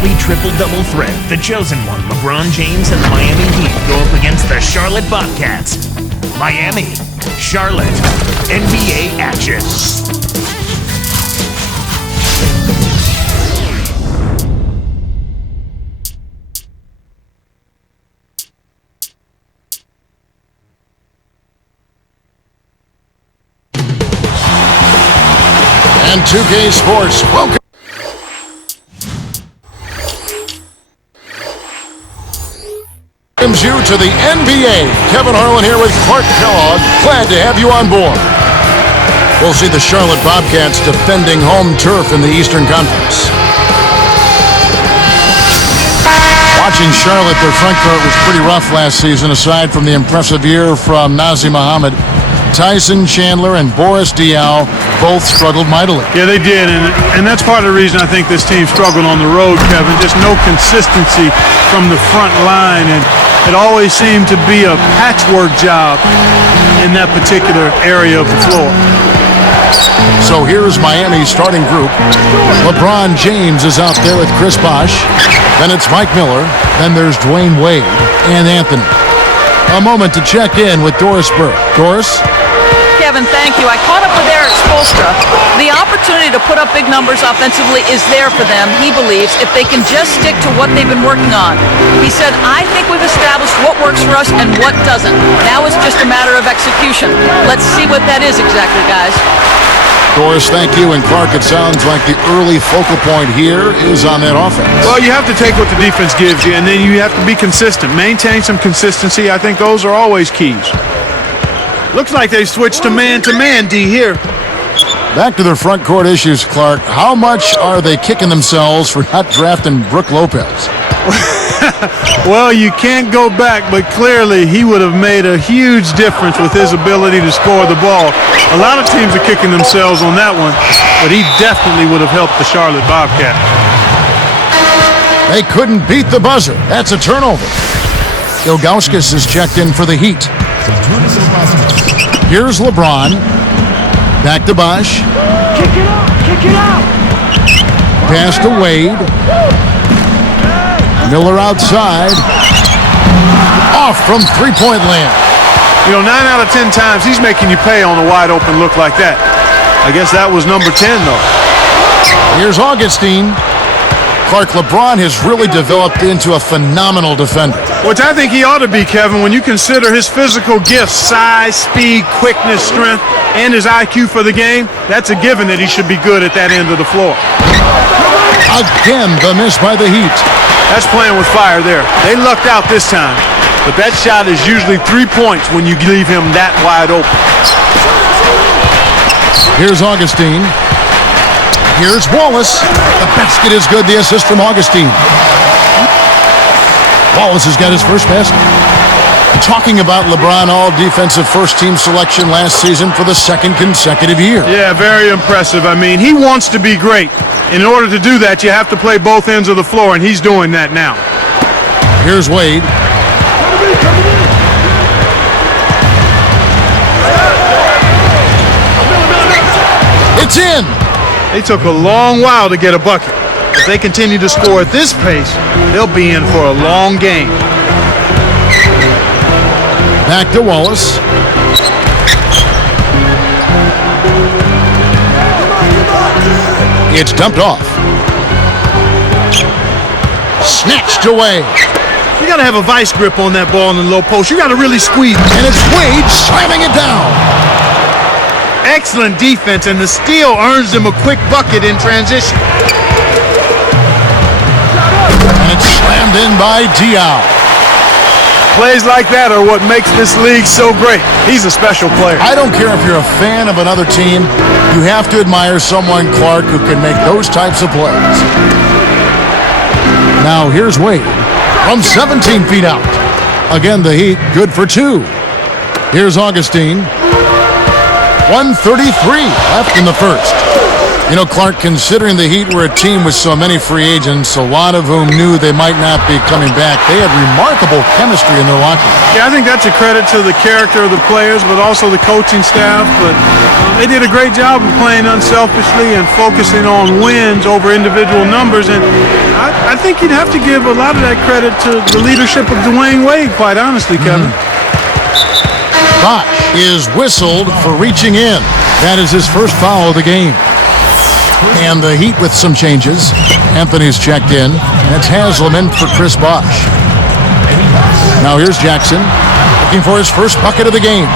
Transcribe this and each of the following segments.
nightly triple-double threat. The chosen one, LeBron James and the Miami Heat, go up against the Charlotte Bobcats. Miami, Charlotte, NBA action. And 2K Sports, welcome. Welcomes you to the NBA. Kevin Harlan here with Clark Kellogg. Glad to have you on board. We'll see the Charlotte Bobcats defending home turf in the Eastern Conference. Watching Charlotte, their front court was pretty rough last season, aside from the impressive year from Nazr Mohammed. Tyson Chandler and Boris Diaw both struggled mightily. Yeah, they did, and that's part of the reason I think this team struggled on the road, Kevin. Just no consistency from the front line, and it always seemed to be a patchwork job in that particular area of the floor. So here's Miami's starting group. LeBron James is out there with Chris Bosh. Then it's Mike Miller. Then there's Dwayne Wade and Anthony. A moment to check in with Doris Burke. Doris? Kevin, thank you. I caught up with Eric Spoelstra. The opportunity to put up big numbers offensively is there for them, he believes, if they can just stick to what they've been working on. He said, I think we've established what works for us and what doesn't. Now it's just a matter of execution. Let's see what that is exactly, guys. Doris, thank you. And Clark, it sounds like the early focal point here is on that offense. Well, you have to take what the defense gives you, and then you have to be consistent. Maintain some consistency. I think those are always keys. Looks like they switched to man, D, here. Back to their front court issues, Clark. How much are they kicking themselves for not drafting Brook Lopez? Well, you can't go back, but clearly he would have made a huge difference with his ability to score the ball. A lot of teams are kicking themselves on that one, but he definitely would have helped the Charlotte Bobcats. They couldn't beat the buzzer. That's a turnover. Ilgauskas is checked in for the Heat. Here's LeBron. Back to Bosh. Kick it out! Kick it out! Pass to Wade. Miller outside. Off from three-point land. You know, 9 out of 10 times he's making you pay on a wide-open look like that. I guess that was number 10, though. Here's Augustine. Clark, LeBron has really developed into a phenomenal defender. Which I think he ought to be, Kevin, when you consider his physical gifts, size, speed, quickness, strength, and his IQ for the game. That's a given that he should be good at that end of the floor. Again, the miss by the Heat. That's playing with fire there. They lucked out this time, but that shot is usually 3 points when you leave him that wide open. Here's Augustine. Here's Wallace. The basket is good. The assist from Augustine. Wallace has got his first basket. Talking about LeBron all-defensive first-team selection last season for the second consecutive year. Yeah, very impressive. I mean, he wants to be great. In order to do that, you have to play both ends of the floor, and he's doing that now. Here's Wade. It's in! They took a long while to get a bucket. If they continue to score at this pace, they'll be in for a long game. Back to Wallace. It's dumped off. Snatched away. You got to have a vice grip on that ball in the low post. You got to really squeeze. And it's Wade slamming it down. Excellent defense, and the steal earns them a quick bucket in transition. And it's slammed in by Diaw. Plays like that are what makes this league so great. He's a special player. I don't care if you're a fan of another team, you have to admire someone, Clark, who can make those types of plays. Now here's Wade from 17 feet out. Again, the Heat good for 2. Here's Augustine. 1:33 left in the first. You know, Clark, considering the Heat were a team with so many free agents, a lot of whom knew they might not be coming back, they had remarkable chemistry in their locker room. Yeah, I think that's a credit to the character of the players, but also the coaching staff. But they did a great job of playing unselfishly and focusing on wins over individual numbers. And I think you'd have to give a lot of that credit to the leadership of Dwayne Wade, quite honestly, Kevin. Bosh is whistled for reaching in. That is his first foul of the game. And the Heat with some changes. Anthony's checked in. That's Haslam in for Chris Bosh. Now here's Jackson, looking for his first bucket of the game.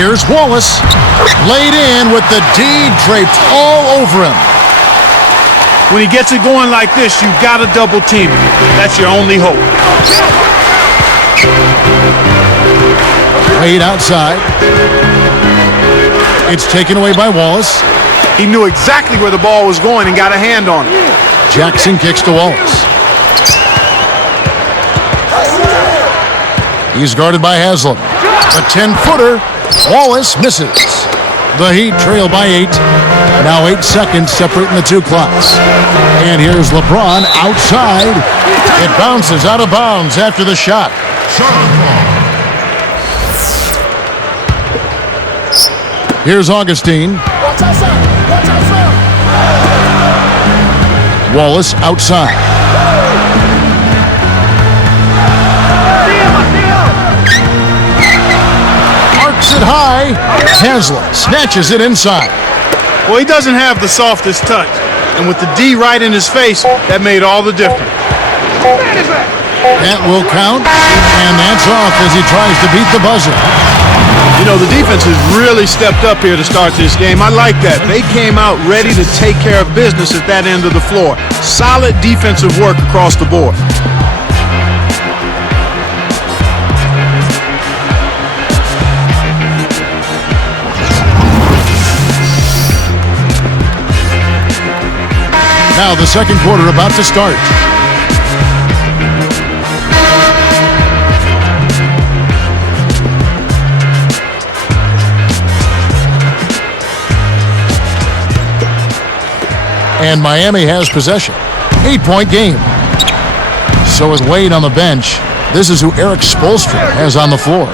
Here's Wallace, laid in with the D draped all over him. When he gets it going like this, you've got to double team him. That's your only hope. Wade outside. It's taken away by Wallace. He knew exactly where the ball was going and got a hand on it. Jackson kicks to Wallace. He's guarded by Haslam. A 10-footer. Wallace misses. The Heat trail by 8. Now 8 seconds separating the two clocks. And here's LeBron outside. It bounces out of bounds after the shot. Here's Augustine. Wallace outside. Arcs it high. Haslam snatches it inside. Well, he doesn't have the softest touch. And with the D right in his face, that made all the difference. That will count. And that's off as he tries to beat the buzzer. You know, the defense has really stepped up here to start this game. I like that. They came out ready to take care of business at that end of the floor. Solid defensive work across the board. Now the second quarter about to start. And Miami has possession. 8-point game. So with Wade on the bench, this is who Eric Spoelstra has on the floor.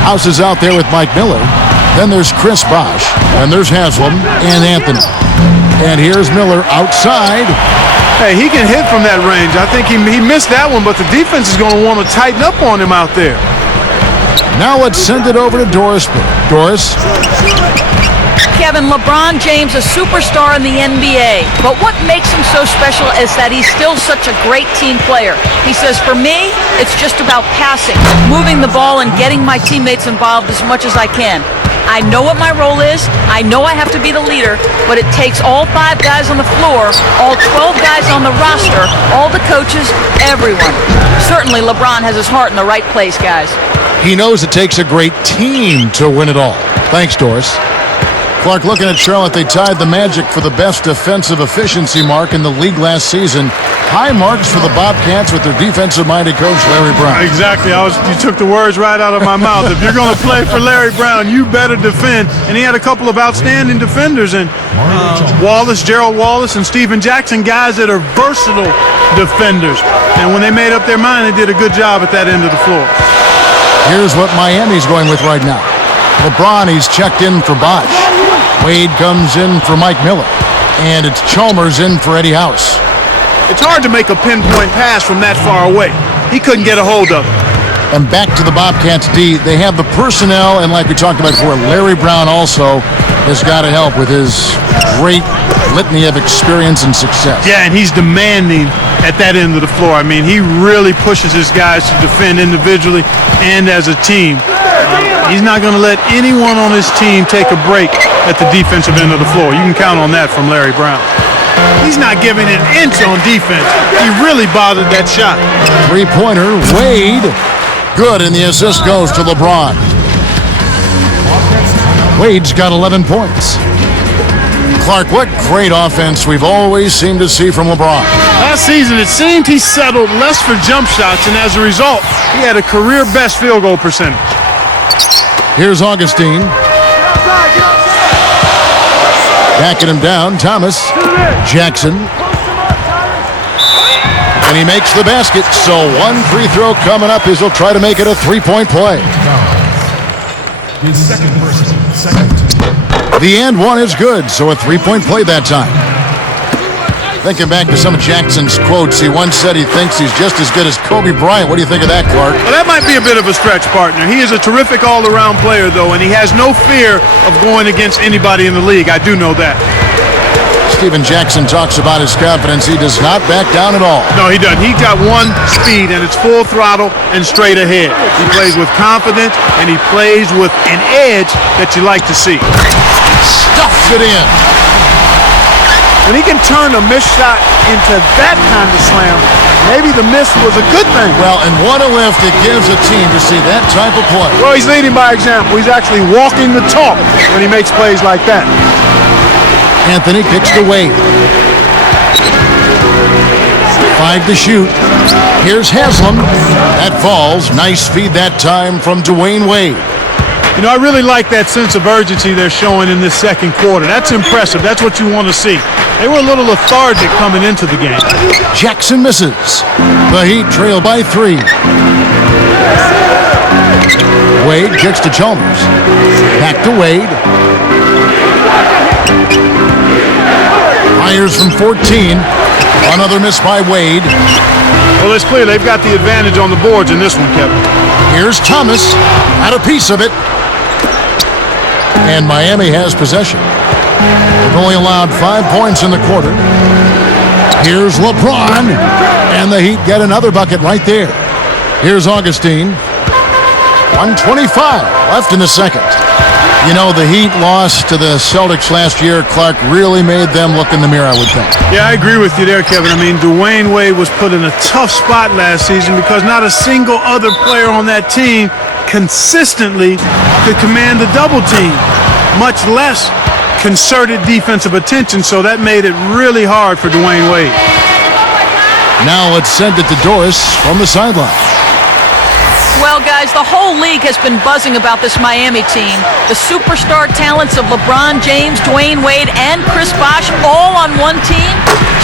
House is out there with Mike Miller. Then there's Chris Bosh. And there's Haslam and Anthony. And here's Miller outside. Hey, he can hit from that range. I think he missed that one, but the defense is going to want to tighten up on him out there. Now let's send it over to Doris. Doris. Kevin, LeBron James, a superstar in the NBA. But what makes him so special is that he's still such a great team player. He says, for me, it's just about passing, moving the ball and getting my teammates involved as much as I can. I know what my role is. I know I have to be the leader, but it takes all 5 guys on the floor, all 12 guys on the roster, all the coaches, everyone. Certainly, LeBron has his heart in the right place, guys. He knows it takes a great team to win it all. Thanks, Doris. Clark, looking at Charlotte, they tied the Magic for the best defensive efficiency mark in the league last season. High marks for the Bobcats with their defensive-minded coach, Larry Brown. Exactly. You took the words right out of my mouth. If you're going to play for Larry Brown, you better defend. And he had a couple of outstanding defenders in Wallace, Gerald Wallace, and Stephen Jackson, guys that are versatile defenders. And when they made up their mind, they did a good job at that end of the floor. Here's what Miami's going with right now. LeBron, he's checked in for Bosh. Wade comes in for Mike Miller. And it's Chalmers in for Eddie House. It's hard to make a pinpoint pass from that far away. He couldn't get a hold of it. And back to the Bobcats D. They have the personnel, and like we talked about before, Larry Brown also has got to help with his great litany of experience and success. Yeah, and he's demanding at that end of the floor. I mean, he really pushes his guys to defend individually and as a team. He's not going to let anyone on his team take a break at the defensive end of the floor. You can count on that from Larry Brown. He's not giving an inch on defense. He really bothered that shot. Three-pointer, Wade. Good, and the assist goes to LeBron. Wade's got 11 points. Clark, what great offense we've always seemed to see from LeBron. Last season, it seemed he settled less for jump shots, and as a result, he had a career-best field goal percentage. Here's Augustine. Backing him down, Thomas. Jackson. And he makes the basket. So one free throw coming up as he'll try to make it a three-point play. His second person, second. The and one is good, so a three-point play that time. Thinking back to some of Jackson's quotes, he once said he thinks he's just as good as Kobe Bryant. What do you think of that, Clark? Well, that might be a bit of a stretch, partner. He is a terrific all-around player, though, and he has no fear of going against anybody in the league. I do know that. Steven Jackson talks about his confidence. He does not back down at all. No, he doesn't. He got one speed, and it's full throttle and straight ahead. He plays with confidence, and he plays with an edge that you like to see. Stuffs it in. When he can turn a missed shot into that kind of slam, maybe the miss was a good thing. Well, and what a lift it gives a team to see that type of play. Well, he's leading by example. He's actually walking the talk when he makes plays like that. Anthony kicks to Wade. 5 to shoot. Here's Haslam. That falls. Nice feed that time from Dwayne Wade. You know, I really like that sense of urgency they're showing in this second quarter. That's impressive. That's what you want to see. They were a little lethargic coming into the game. Jackson misses. The Heat trail by 3. Wade kicks to Chalmers. Back to Wade. Fires from 14. Another miss by Wade. Well, it's clear they've got the advantage on the boards in this one, Kevin. Here's Thomas. Had a piece of it. And Miami has possession. They've only allowed 5 points in the quarter. Here's LeBron. And the Heat get another bucket right there. Here's Augustine. 1:25 left in the second. You know, the Heat lost to the Celtics last year. Clark really made them look in the mirror, I would think. Yeah, I agree with you there, Kevin. I mean, Dwayne Wade was put in a tough spot last season because not a single other player on that team consistently could command the double team, much less concerted defensive attention, so that made it really hard for Dwayne Wade. Now let's send it to Doris from the sideline. Well, guys, the whole league has been buzzing about this Miami team. The superstar talents of LeBron James, Dwayne Wade, and Chris Bosh all on one team.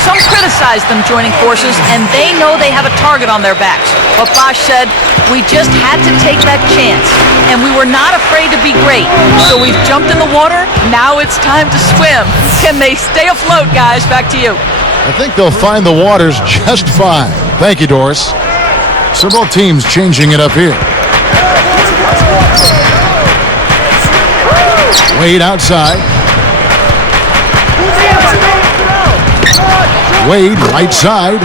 Some criticize them joining forces, and they know they have a target on their backs. But Bosh said, we just had to take that chance, and we were not afraid to be great. So we've jumped in the water. Now it's time to swim. Can they stay afloat, guys? Back to you. I think they'll find the waters just fine. Thank you, Doris. So both teams changing it up here. Wade outside. Wade right side.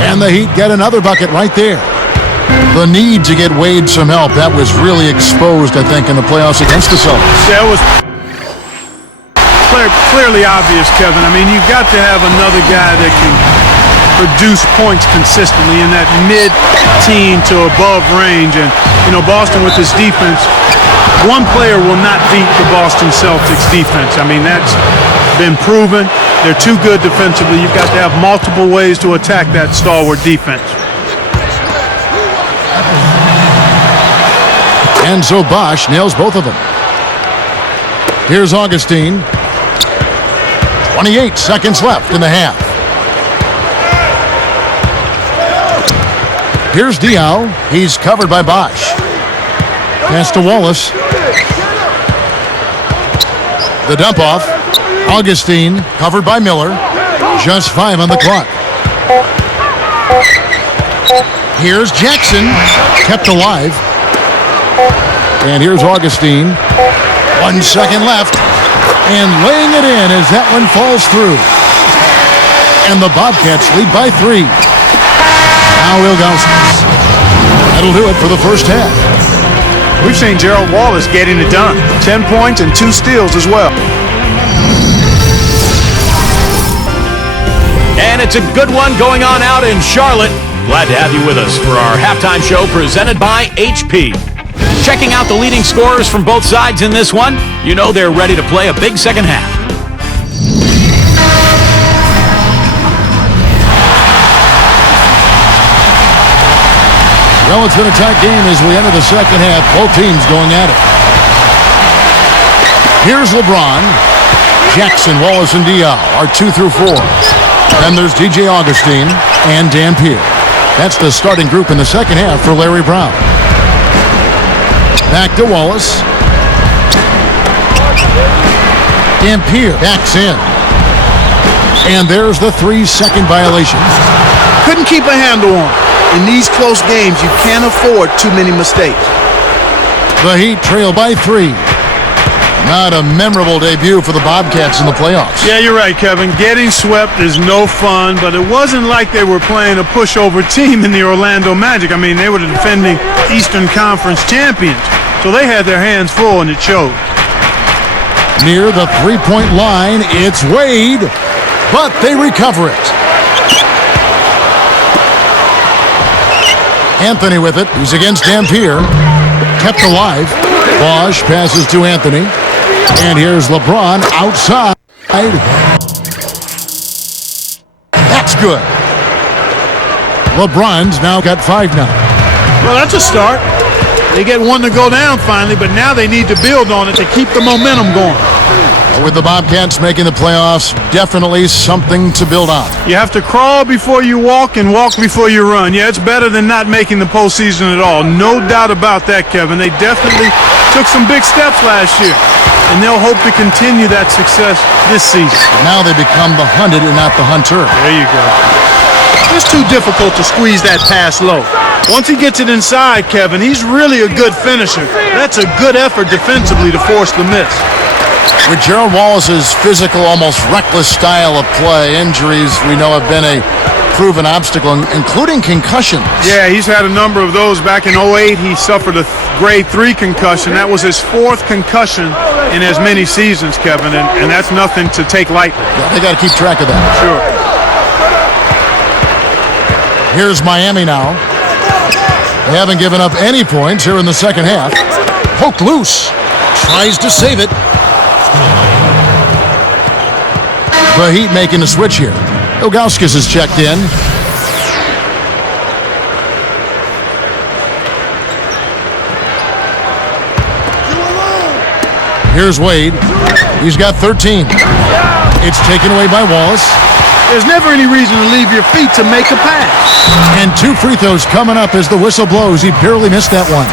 And the Heat get another bucket right there. The need to get Wade some help, that was really exposed, I think, in the playoffs against the Celtics. Yeah, it was clearly obvious, Kevin. I mean, you've got to have another guy that can produce points consistently in that mid-teen to above range. And, you know, Boston with this defense, one player will not beat the Boston Celtics defense. I mean, that's been proven. They're too good defensively. You've got to have multiple ways to attack that stalwart defense. And so Bosh nails both of them. Here's Augustine. 28 seconds left in the half. Here's Diaw. He's covered by Bosh. Pass to Wallace. The dump off. Augustine covered by Miller. Just 5 on the clock. Here's Jackson. Kept alive. And here's Augustine. 1 second left. And laying it in as that one falls through. And the Bobcats lead by 3. Now Ilgauskas. That'll do it for the first half. We've seen Gerald Wallace getting it done. 10 points and 2 steals as well. And it's a good one going on out in Charlotte. Glad to have you with us for our halftime show presented by HP. Checking out the leading scorers from both sides in this one, you know they're ready to play a big second half. Well, it's been a tight game as we enter the second half. Both teams going at it. Here's LeBron. Jackson, Wallace, and Dial are 2 through 4. Then there's DJ Augustine and Dampier. That's the starting group in the second half for Larry Brown. Back to Wallace. Dampier backs in. And there's the 3-second violation. Couldn't keep a handle on it. In these close games, you can't afford too many mistakes. The Heat trail by 3. Not a memorable debut for the Bobcats in the playoffs. Yeah, you're right, Kevin. Getting swept is no fun, but it wasn't like they were playing a pushover team in the Orlando Magic. I mean, they were the defending Eastern Conference champions, so they had their hands full, and it showed. Near the three-point line, it's Wade, but they recover it. Anthony with it. He's against Dampier. Kept alive. Bosch passes to Anthony. And here's LeBron outside. That's good. LeBron's now got 5 now. Well, that's a start. They get one to go down finally, but now they need to build on it to keep the momentum going. With the Bobcats making the playoffs, definitely something to build on. You have to crawl before you walk and walk before you run. Yeah, it's better than not making the postseason at all. No doubt about that, Kevin. They definitely took some big steps last year, and they'll hope to continue that success this season. Now they become the hunted and not the hunter. There you go. It's too difficult to squeeze that pass low. Once he gets it inside, Kevin, he's really a good finisher. That's a good effort defensively to force the miss. With Gerald Wallace's physical, almost reckless style of play, injuries we know have been a proven obstacle, including concussions. Yeah, he's had a number of those. Back in 2008, he suffered a grade 3 concussion. That was his 4th concussion in as many seasons, Kevin, and that's nothing to take lightly. Yeah, they got to keep track of that. Sure. Here's Miami now. They haven't given up any points here in the second half. Poked loose. Tries to save it. The Heat making a switch here. Ilgauskas is checked in. Here's Wade. He's got 13. It's taken away by Wallace. There's never any reason to leave your feet to make a pass. And 2 free throws coming up as the whistle blows. He barely missed that one.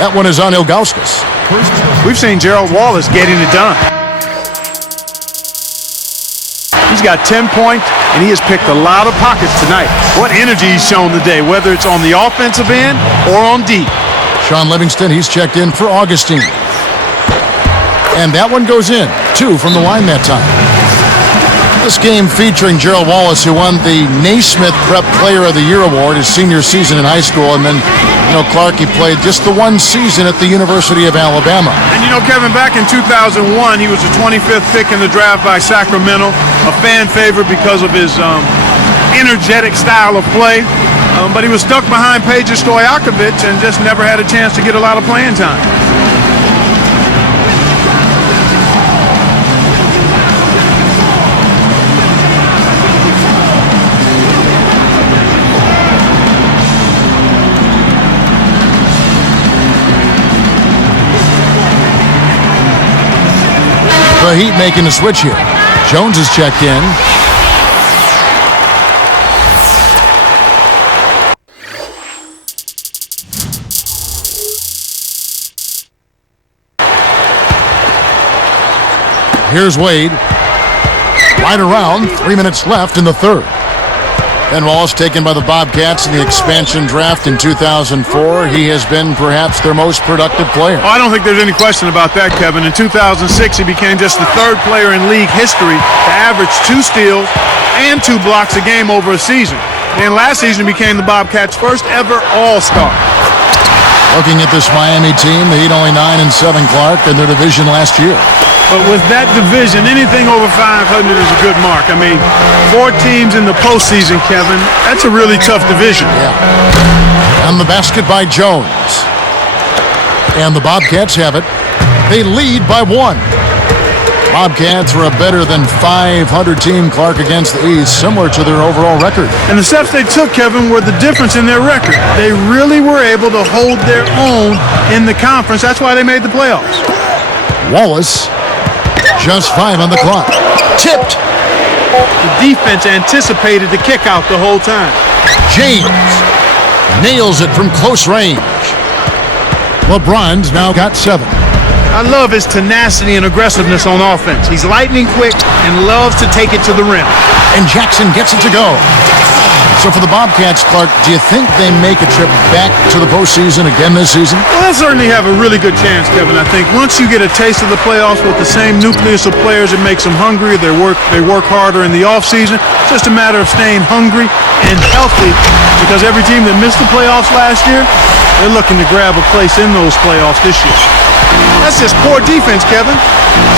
That one is on Ilgauskas. We've seen Gerald Wallace getting it done. He's got 10 points, and he has picked a lot of pockets tonight. What energy he's shown today, whether it's on the offensive end or on deep. Sean Livingston, he's checked in for Augustine. And that one goes in. 2 from the line that time. This game featuring Gerald Wallace, who won the Naismith Prep Player of the Year award his senior season in high school. And then, Clark, he played just the 1 season at the University of Alabama. And, Kevin, back in 2001, he was the 25th pick in the draft by Sacramento, a fan favorite because of his energetic style of play. But he was stuck behind Peja Stojakovic and just never had a chance to get a lot of playing time. The Heat making a switch here. Jones is checked in. Here's Wade. Right around, 3 minutes left in the third. Ben Wallace taken by the Bobcats in the expansion draft in 2004. He has been perhaps their most productive player. Oh, I don't think there's any question about that, Kevin. In 2006, he became just the 3rd player in league history to average 2 steals and 2 blocks a game over a season. And last season, he became the Bobcats' first ever All-Star. Looking at this Miami team, the Heat only 9-7, Clark, in their division last year. But with that division, anything over 500 is a good mark. I mean, 4 teams in the postseason, Kevin, that's a really tough division. Yeah. And the basket by Jones. And the Bobcats have it. They lead by 1. Bobcats were a better than 500 team, Clark, against the East, similar to their overall record. And the steps they took, Kevin, were the difference in their record. They really were able to hold their own in the conference. That's why they made the playoffs. Wallace Just 5 on the clock. Tipped. The defense anticipated the kick out the whole time. James nails it from close range. LeBron's now got 7. I love his tenacity and aggressiveness on offense. He's lightning quick and loves to take it to the rim. And Jackson gets it to go. So for the Bobcats, Clark, do you think they make a trip back to the postseason again this season? Well, they'll certainly have a really good chance, Kevin. I think once you get a taste of the playoffs with the same nucleus of players, it makes them hungry. They work harder in the offseason. It's just a matter of staying hungry and healthy, because every team that missed the playoffs last year, they're looking to grab a place in those playoffs this year. That's just poor defense, Kevin.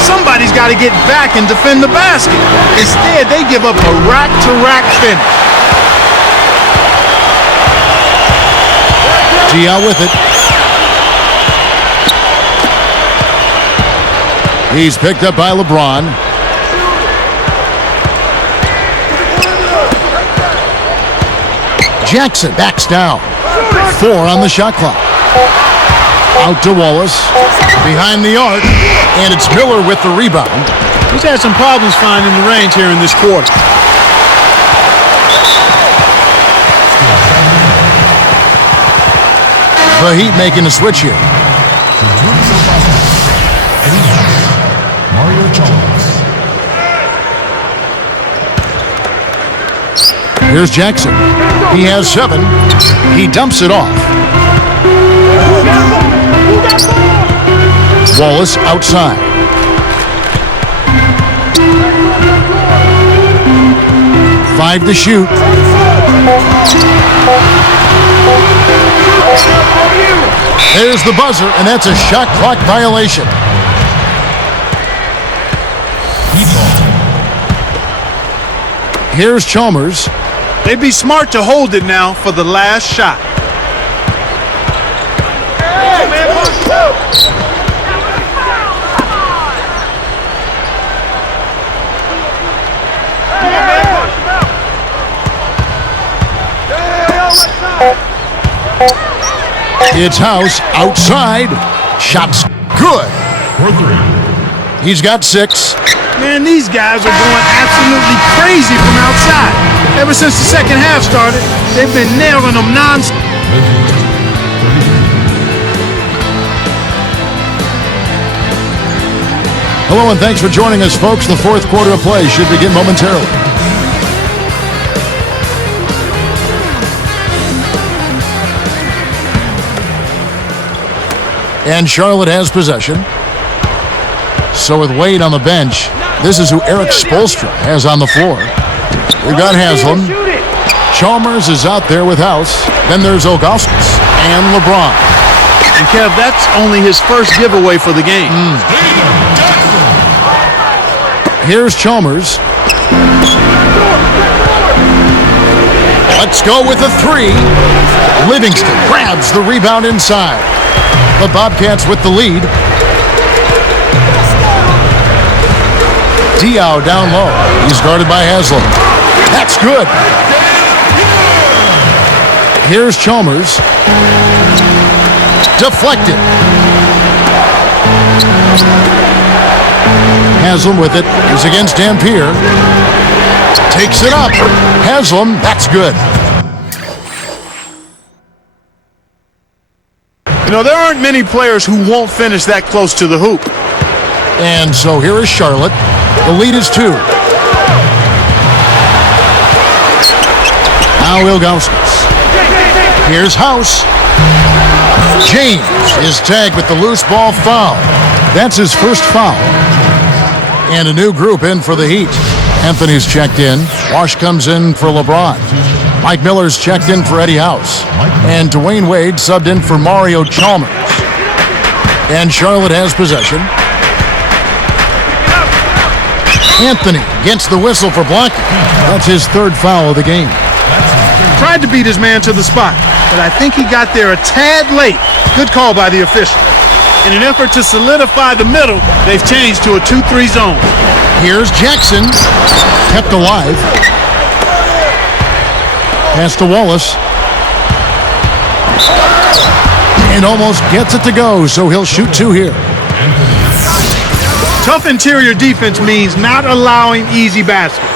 Somebody's got to get back and defend the basket. Instead, they give up a rack-to-rack finish. Dia with it. He's picked up by LeBron. Jackson backs down. 4 on the shot clock. Out to Wallace. Behind the arc. And it's Miller with the rebound. He's had some problems finding the range here in this quarter. The Heat making a switch here. Mario Chalmers. Here's Jackson. He has 7. He dumps it off. Wallace outside. Five to shoot. There's the buzzer, and that's a shot clock violation. Here's Chalmers. They'd be smart to hold it now for the last shot. It's House outside. Shots good. For 3. He's got 6. Man, these guys are going absolutely crazy from outside. Ever since the second half started, they've been nailing them non-stop. Hello and thanks for joining us, folks. The fourth quarter of play should begin momentarily. And Charlotte has possession. So with Wade on the bench, this is who Eric Spoelstra has on the floor. We've got Haslam. Chalmers is out there with House. Then there's Ilgauskas and LeBron. And Kev, that's only his first giveaway for the game. Here's Chalmers. Let's go with a 3. Livingston grabs the rebound inside. The Bobcats with the lead. Diaw down low. He's guarded by Haslam. That's good. Here's Chalmers. Deflected. Haslam with it. He's against Dampier. Takes it up. Haslam. That's good. You know, there aren't many players who won't finish that close to the hoop. And so here is Charlotte. The lead is 2. Now Ilgauskas. Here's House. James is tagged with the loose ball foul. That's his first foul. And a new group in for the Heat. Anthony's checked in. Wash comes in for LeBron. Mike Miller's checked in for Eddie House. And Dwayne Wade subbed in for Mario Chalmers. And Charlotte has possession. Anthony gets the whistle for blocking. That's his 3rd foul of the game. Tried to beat his man to the spot, but I think he got there a tad late. Good call by the official. In an effort to solidify the middle, they've changed to a 2-3 zone. Here's Jackson. Kept alive. Pass to Wallace. And almost gets it to go, so he'll shoot 2 here. Tough interior defense means not allowing easy baskets.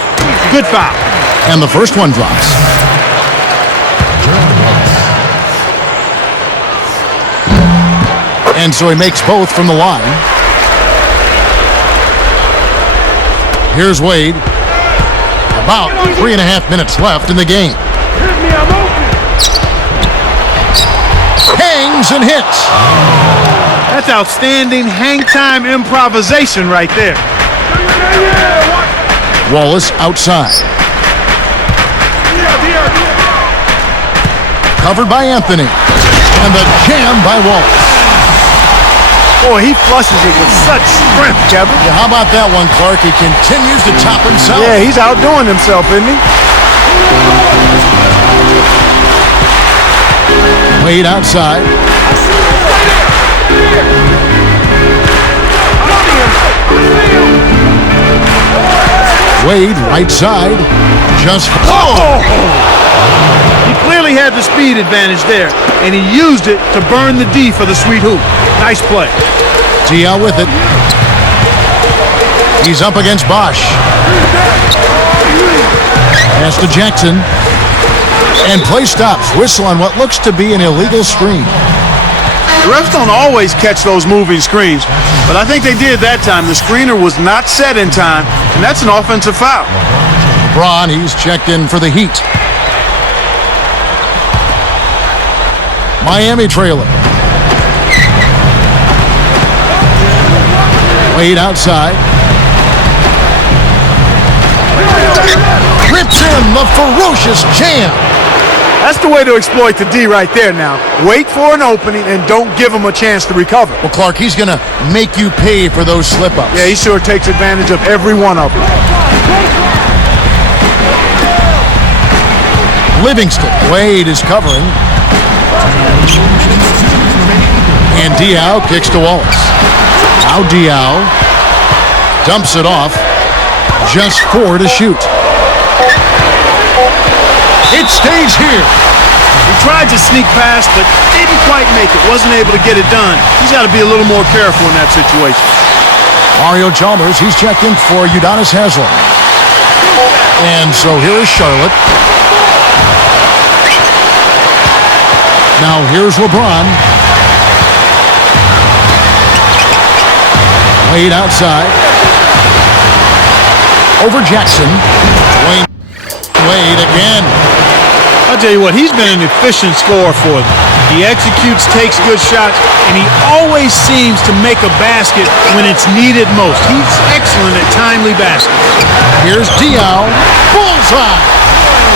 Good foul. And the first one drops. And so he makes both from the line. Here's Wade. About 3.5 minutes left in the game. Hangs and hits. That's outstanding hang-time improvisation right there. Wallace outside. Covered by Anthony. And the jam by Wallace. Boy, he flushes it with such strength, Kevin. Yeah, how about that one, Clark? He continues to top himself. Yeah, he's outdoing himself, isn't he? Wade outside. Wade right side. Just He clearly had the speed advantage there, and he used it to burn the D for the sweet hoop. Nice play. DL with it. He's up against Bosch. Pass to Jackson. And play stops. Whistle on what looks to be an illegal screen. The refs don't always catch those moving screens, but I think they did that time. The screener was not set in time, and that's an offensive foul. LeBron, he's checked in for the Heat. Miami trailing. Wade outside. Rips in the ferocious jam. That's the way to exploit the D right there now. Wait for an opening and don't give him a chance to recover. Well, Clark, he's going to make you pay for those slip-ups. Yeah, he sure takes advantage of every one of them. Livingston. Wade is covering. And Diao kicks to Wallace. Now Diao dumps it off. Just 4 to shoot. It stays here. He tried to sneak past, but didn't quite make it. Wasn't able to get it done. He's got to be a little more careful in that situation. Mario Chalmers, he's checked in for Udonis Haslem. And so here is Charlotte. Now here's LeBron. Wade outside. Over Jackson. Wade again. I'll tell you what, he's been an efficient scorer for them. He executes, takes good shots, and he always seems to make a basket when it's needed most. He's excellent at timely baskets. Here's Diao. Bullseye.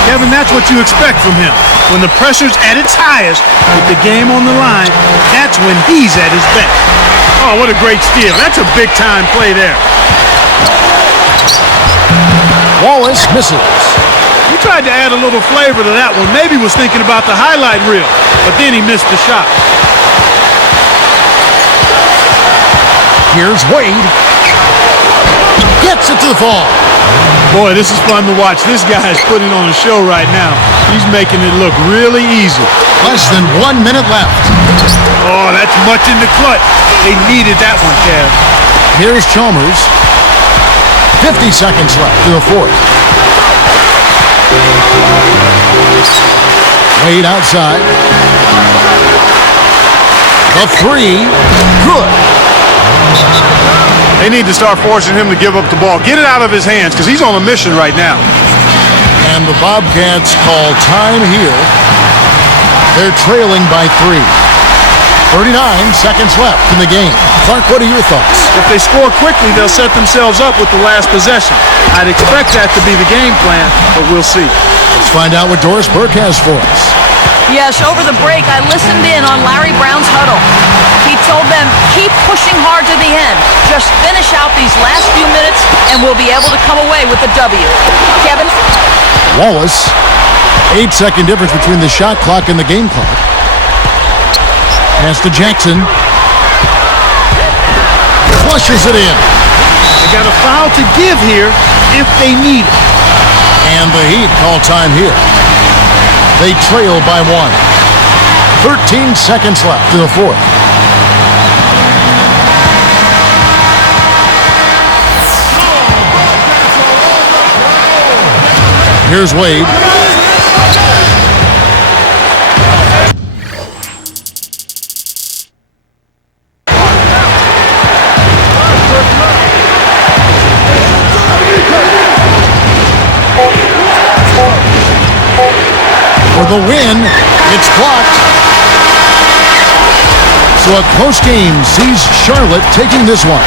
Kevin, that's what you expect from him. When the pressure's at its highest, with the game on the line, that's when he's at his best. Oh, what a great steal. That's a big-time play there. Wallace misses. He tried to add a little flavor to that one. Maybe was thinking about the highlight reel, but then he missed the shot. Here's Wade. Gets it to the fall. Boy, this is fun to watch. This guy is putting on a show right now. He's making it look really easy. Less than 1 minute left. Oh, that's much in the clutch. They needed that one, Kev. Here's Chalmers. 50 seconds left to the fourth. Wade outside. The three. Good. They need to start forcing him to give up the ball. Get it out of his hands because he's on a mission right now. And the Bobcats call time here. They're trailing by 3. 39 seconds left in the game. Clark, what are your thoughts? If they score quickly, they'll set themselves up with the last possession. I'd expect that to be the game plan, but we'll see. Let's find out what Doris Burke has for us. Yes, over the break, I listened in on Larry Brown's huddle. He told them, keep pushing hard to the end. Just finish out these last few minutes, and we'll be able to come away with a W. Kevin? Wallace, 8-second difference between the shot clock and the game clock. Pass to Jackson. Flushes it in. They got a foul to give here if they need it. And the Heat call time here. They trail by 1. 13 seconds left to the fourth. Here's Wade. For the win, it's blocked. So a close game sees Charlotte taking this one.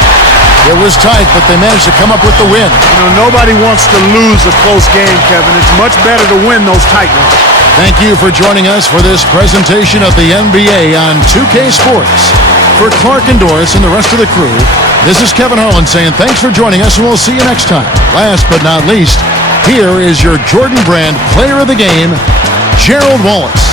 It was tight, but they managed to come up with the win. You know, nobody wants to lose a close game, Kevin. It's much better to win those tight ones. Thank you for joining us for this presentation of the NBA on 2K Sports. For Clark and Doris and the rest of the crew, this is Kevin Harlan saying thanks for joining us, and we'll see you next time. Last but not least, here is your Jordan Brand Player of the Game, Gerald Wallace.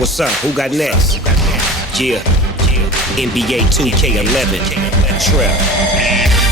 What's up? Who got next? Yeah. NBA 2K11. Trip.